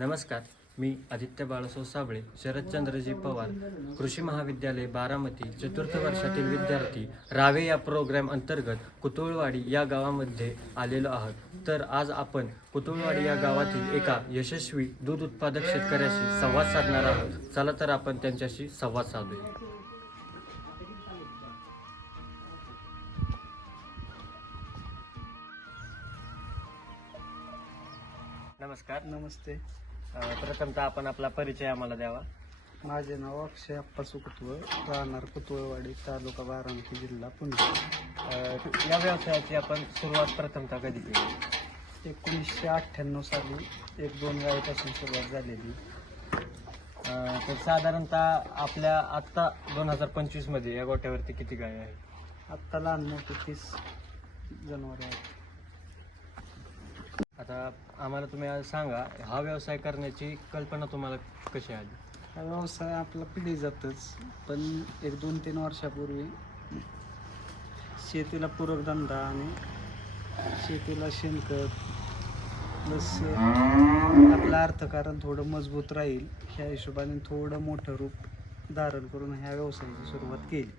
नमस्कार, मी आदित्य बाळासाहेब साबळे, शरदचंद्रजी पवार, कृषी महाविद्यालय बारामती, चतुर्थ वर्षातील विद्यार्थी रावे या प्रोग्रॅम अंतर्गत कुतुळवाडी या गावामध्ये आलेलो आहोत. तर आज आपण कुतुळवाडी या गावातील एका यशस्वी दूध उत्पादक शेतकऱ्याशी संवाद साधणार आहोत. चला तर आपण त्यांच्याशी संवाद साधूया. नमस्कार. नमस्ते. प्रथमतः आपण आपला परिचय आम्हाला द्यावा. माझे नाव अक्षय अप्पा सुकुतवळ, राहणार कुतुळवाडी, तालुका बारामती, जिल्हा पुणे. या व्यवसायाची आपण सुरुवात प्रथमतः कधी केली? 1998 साली 1-2 गायीपासून सुरुवात झालेली. तर साधारणतः आपल्या आत्ता 2025 मध्ये या गोट्यावरती किती गाय आहे? आत्ता लहान मोठे 30 जनावरे आहेत. आता आम्हाला तुम्ही आज सांगा, हा व्यवसाय करण्याची कल्पना तुम्हाला कशी आली? हा व्यवसाय आपला पिढी जातच, पण 1-2-3 वर्षापूर्वी शेतीला पूरक धंदा आणि शेतीला शेणखत प्लस आपलं अर्थकारण थोडं मजबूत राहील ह्या हिशोबाने थोडं मोठं रूप धारण करून ह्या व्यवसायाची सुरुवात केली.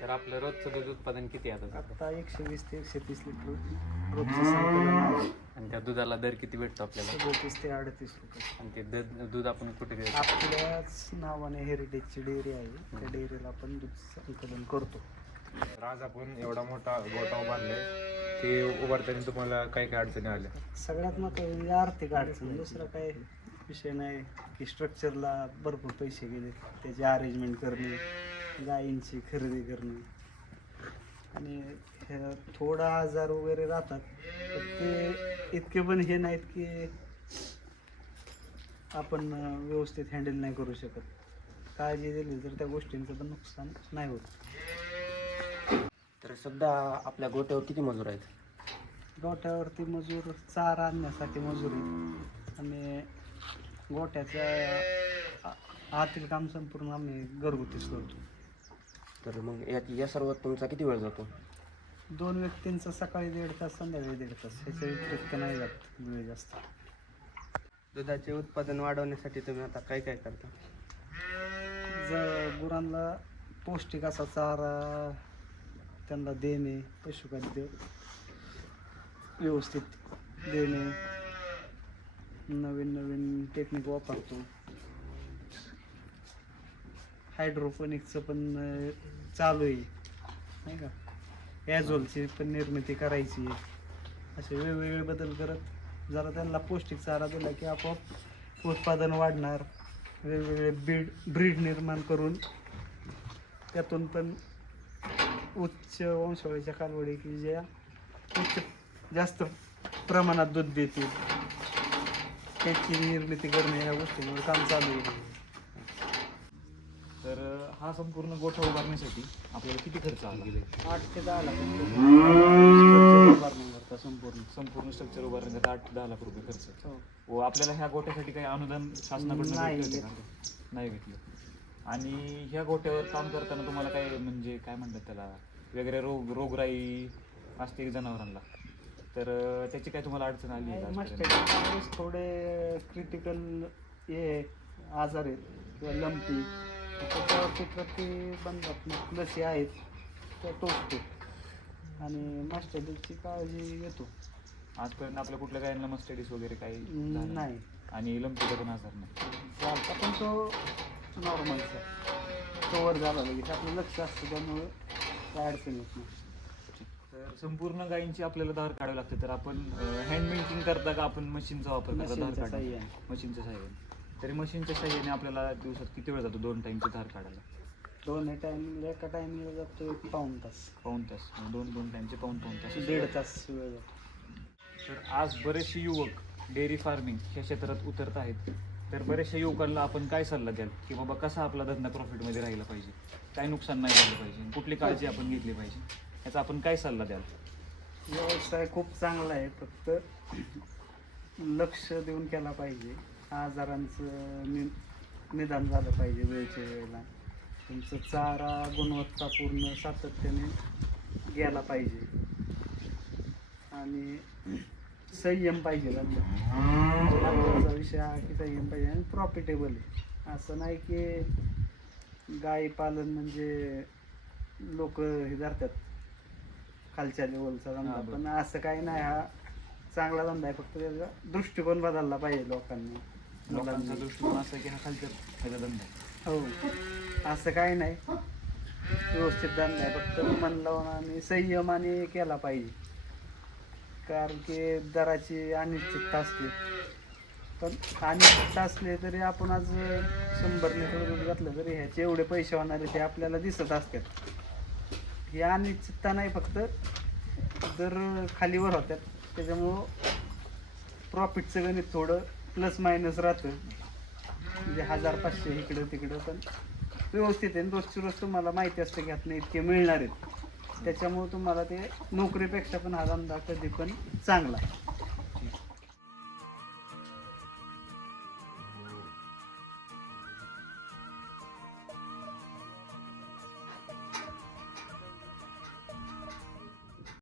तर आपलं रोजचं दूध उत्पादन किती आहे आता? आता 120 ते 130 लिटर रोजचं संकलन आहे. आणि त्या दुधाला दर किती भेटतो आपल्याला? 37 ते 38 रुपये. आणि ते दूध आपण कुठे घेतो? आपल्याच नावाने हेरिटेजची डेअरी आहे, त्या डेअरीला आपण दूध संकलन करतो. आज आपण एवढा मोठा गोठा उभारलाय, ते उभारताना तुम्हाला काय काय अडचणी आल्या? सगळ्यात महत्त्वाची आर्थिक अडचण, दुसरा काय विषय नाही की स्ट्रक्चरला भरपूर पैसे गेले, त्याची अरेंजमेंट करणे, गायींची खरेदी करणे आणि थोडा आजार वगैरे राहतात, तर ते इतके पण हे नाहीत की आपण व्यवस्थित हँडल नाही करू शकत. काळजी दिली तर त्या गोष्टींचं पण नुकसान नाही होत. तर सध्या आपल्या गोट्यावर किती मजूर आहेत? गोठ्यावरती मजूर, चारा आणण्यासाठी मजूर आहे आणि गोठ्याच्या आतील काम संपूर्ण आम्ही घरगुतीच करतो. तर मग या सर्वात तुमचा किती वेळ जातो? 2 व्यक्तींचा सकाळी 1.5 तास, संध्याकाळी 1.5 तास, ह्याच्या व्यतिरिक्त नाही जात वेळ जास्त. दुधाचे उत्पादन वाढवण्यासाठी तुम्ही आता काय काय करता? जर गुरांना पौष्टिक असा चारा त्यांना देणे, पशुखाद्य व्यवस्थित देणे, नवीन नवीन टेक्निक वापरतो. हायड्रोपोनिक्सचं पण चालू आहे नाही का, ॲझोलची पण निर्मिती करायची आहे. असे वेगवेगळे बदल करत जरा त्यांना पौष्टिक चारा दिला की आपोआप उत्पादन वाढणार. वेगवेगळे ब्रीड निर्माण करून त्यातून पण उच्च वंशावळीच्या कालवडी की ज्या जास्त प्रमाणात दूध देतील त्याची निर्मिती करणे, या गोष्टींवर काम चालू आहे. तर हा संपूर्ण गोठा उभारण्यासाठी आपल्याला किती खर्च आला? 8 ते 10 लाख करता संपूर्ण स्ट्रक्चर उभारण्यासाठी 8 ते 10 लाख रुपये खर्च. हो. व आपल्याला ह्या गोठ्यासाठी काही अनुदान शासनाकडून नाही भेटलं होतं का? नाही घेतलं. आणि ह्या गोठ्यावर काम करताना तुम्हाला काय म्हणजे काय म्हणतात त्याला, वगैरे रोगराई असते जनावरांना, तर त्याची काय तुम्हाला अडचण आली आहे का आजपर्यंत? थोडे क्रिटिकल हे आजार आहेत किंवा लंपी, त्याच्यावरती प्रतिबंधात्मक लसी आहेत त्या टोचतो आणि मास्टरची काळजी घेतो. आजपर्यंत आपल्या कुठल्या गायांना मस्टडीज वगैरे काही झालं नाही आणि लंपीचा पण आजार नाही? चालता, पण तो नॉर्मलचा कवर झाला लगेच, आपलं लक्ष असतं त्यामुळे काय अडचण येत नाही. तर संपूर्ण गायींची आपल्याला धार काढावी लागते, तर आपण हँड मिल्किंग करता का आपण मशीनचा वापर करता धार मशीनच्या काढायला? साहाय्याने. मशीनच्या साहाय्याने. तरी मशीनच्या साहाय्याने आपल्याला दिवसात किती वेळ जातो 2 टाईमची धार काढायला? 2 टायमिंगला, एका टायमिंगला जातो 1 पाऊण तास, पाऊण तास. 2 टाईमचे पाऊण तास, 1.5 तास वेळ जातो. तर आज बरेचसे युवक डेअरी फार्मिंग ह्या क्षेत्रात उतरत आहेत. तर बऱ्याचशा युवकांना आपण काय सल्ला द्याल की बाबा कसा आपला धंदा प्रॉफिटमध्ये राहिला पाहिजे, काय नुकसान नाही झालं पाहिजे, कुठली काळजी आपण घेतली पाहिजे, याचा आपण काय सल्ला द्याल? व्यवसाय खूप चांगला आहे, फक्त लक्ष देऊन केला पाहिजे. आजारांचं निदान झालं पाहिजे वेळच्या वेळेला. तुमचं चारा गुणवत्तापूर्ण सातत्याने गेला पाहिजे आणि संयम पाहिजे धंदा. महत्त्वाचा विषय हा की संयम पाहिजे आणि प्रॉफिटेबल आहे. असं नाही की गाई पालन म्हणजे लोक हे धरतात खालच्या लेवलचा धंदा, हा, बरोबर. पण असं काही नाही. हा चांगला धंदा आहे, फक्त त्याचा दृष्टिकोन बदलला पाहिजे लोकांनी. लोकांचा दृष्टिकोन असा की हा खालच्या ह्याचा धंदा आहे. हो, असं काही नाही, व्यवस्थित धंदा आहे, फक्त मन लावून आणि संयमाने केला पाहिजे. कारण की दराची अनिश्चितता असते, पण अनिश्चितता असले तरी आपण आज 100 लिटर दूध घातलं तरी ह्याचे एवढे पैसे होणारे ते आपल्याला दिसत असतात. ही अनिश्चितता नाही, फक्त दर खालीवर होत्यात, त्याच्यामुळं प्रॉफिटचं गणित थोडं प्लस मायनस राहतं. म्हणजे 1500 इकडं तिकडं, पण व्यवस्थित आहे. रोजची रोज तुम्हाला माहिती असतं की ह्यातनं इतके मिळणार आहेत, त्याच्यामुळं तुम्हाला ते नोकरीपेक्षा पण हा धंदा कधी पण चांगला आहे.